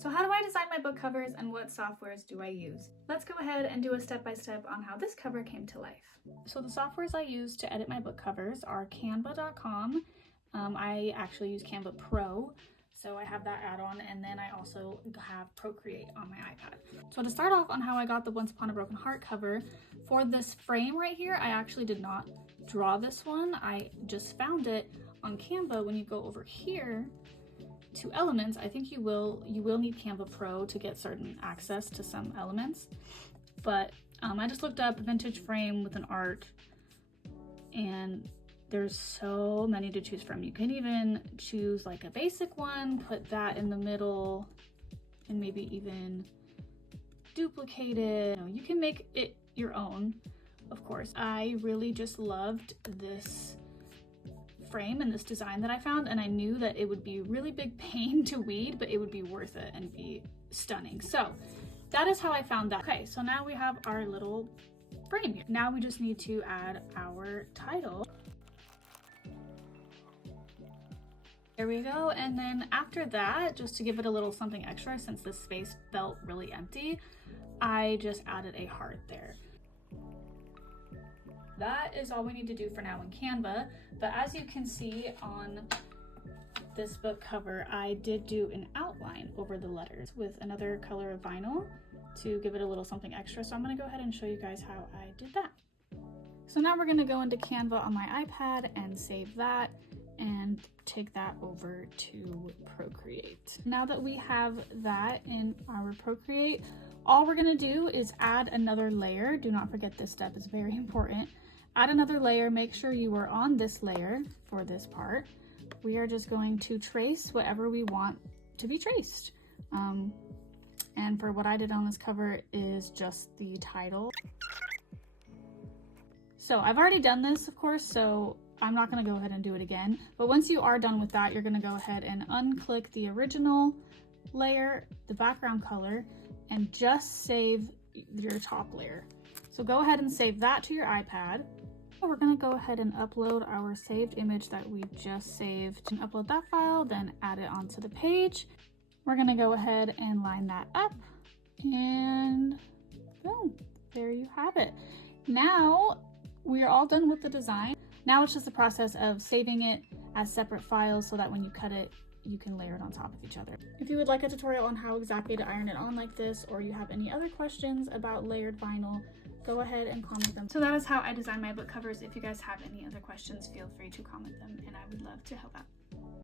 So how do I design my book covers and what softwares do I use? Let's go ahead and do a step-by-step on how this cover came to life. So the softwares I use to edit my book covers are canva.com. I actually use Canva Pro, so I have that add-on, and then I also have Procreate on my iPad. So to start off on how I got the Once Upon a Broken Heart cover, for this frame right here, I actually did not draw this one. I just found it on Canva. When you go over here to elements, I think you will need Canva Pro to get certain access to some elements. But I just looked up vintage frame with an art, and there's so many to choose from. You can even choose like a basic one, put that in the middle, and maybe even duplicate it. You can make it your own, of course. I really just loved this frame and this design that I found, and I knew that it would be really big pain to weed, but it would be worth it and be stunning. So that is how I found that. Okay, so now we have our little frame here. Now we just need to add our title. There we go. And then after that, just to give it a little something extra, since this space felt really empty, I just added a heart there. That is all we need to do for now in Canva, but as you can see on this book cover, I did do an outline over the letters with another color of vinyl to give it a little something extra. So I'm gonna go ahead and show you guys how I did that. So now we're gonna go into Canva on my iPad and save that and take that over to Procreate. Now that we have that in our Procreate, all we're gonna do is add another layer. Do not forget this step, is very important. Add another layer, make sure you are on this layer for this part. We are just going to trace whatever we want to be traced. And for what I did on this cover is just the title. So I've already done this, of course, so I'm not gonna go ahead and do it again. But once you are done with that, you're gonna go ahead and unclick the original layer, the background color, and just save your top layer. So go ahead and save that to your iPad. We're gonna go ahead and upload our saved image that we just saved, and upload that file, then add it onto the page. We're gonna go ahead and line that up, and boom, there you have it. Now we are all done with the design. Now it's just the process of saving it as separate files so that when you cut it, you can layer it on top of each other. If you would like a tutorial on how exactly to iron it on like this, or you have any other questions about layered vinyl, go ahead and comment them. So that is how I design my book covers. If you guys have any other questions, feel free to comment them and I would love to help out.